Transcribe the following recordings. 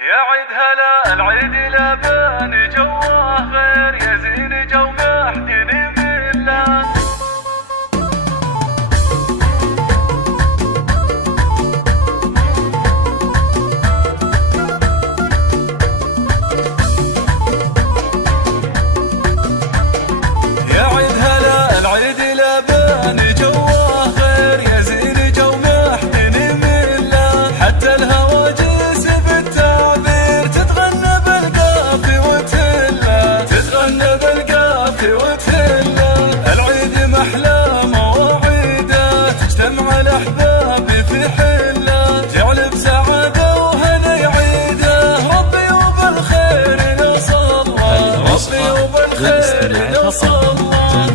يا عيد هلا العيد لبان جوه غير يزين جو محدن بالله. يا عيد هلا العيد لبان جوه غير يزين جو محدن بالله. حتى الهواجس بالتعبير تتغنى بالقافي وتله، تتغنى بالقافي وتله. العيد محلى مواعيده تجتمع الاحباب في حله، جعل بسعاده وهنا يعيده ربي وبالخير نصله، ربي وبالخير نصله.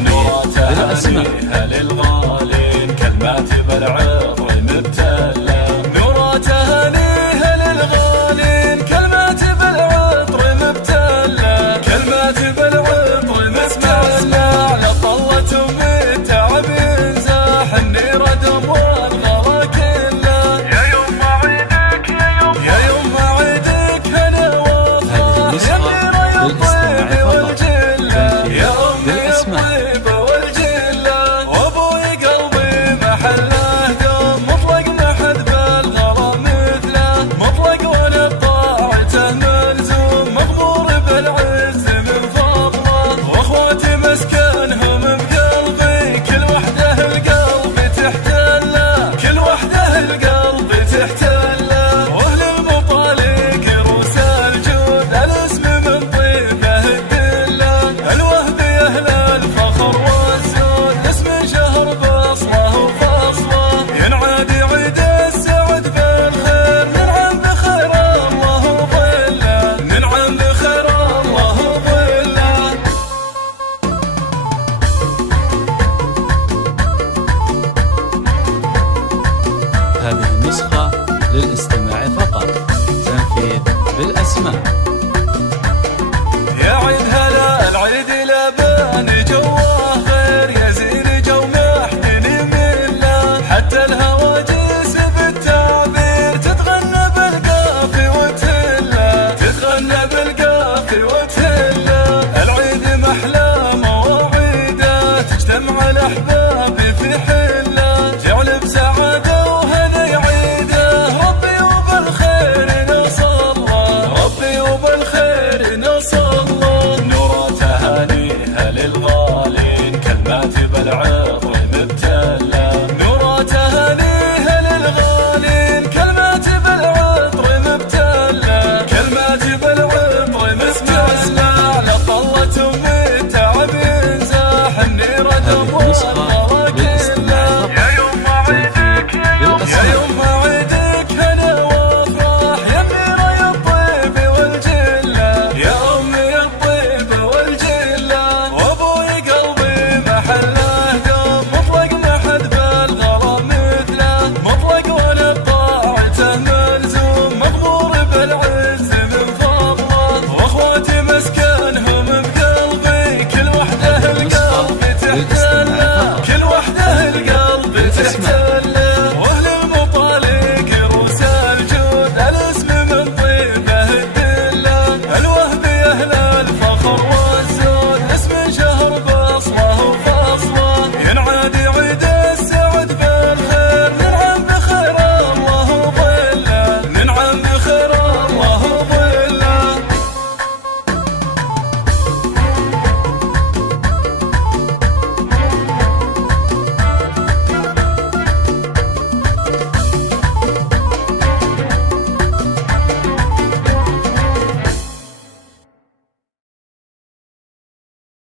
نوراتها للغالين كلمات بالعطر مبتله، نوراتها للغالين كلمات بالعطر مبتله، كلمات بالعطر مبتله. لطلت التعب ينزاح النيره دم والغلا كله. يا يوم عيدك يا يوم عيدك هلا وفرح يا غير الطيب والجله، يا امي الطيب والجله. وابوي قلبي محله دوم مطلق ما حد بالغلا مثله، مطلق وانا بطاعته ملزوم مغمور بالعز من فضله. واخواتي مسكنهم بقلبي كل وحده القلب تحتله، كل وحده القلب تحتله. واهل المطالق روس الجود الاسم من طيبه الدله، الوهب يا اهل الفخر والزود اسم شهر فصله وفصله. ينعاد عيد السعد بالخير ننعم بخير الله وظله، ننعم بخير الله وظله. هذه النسخة للاستماع فقط، تنفيذ بالأسماء.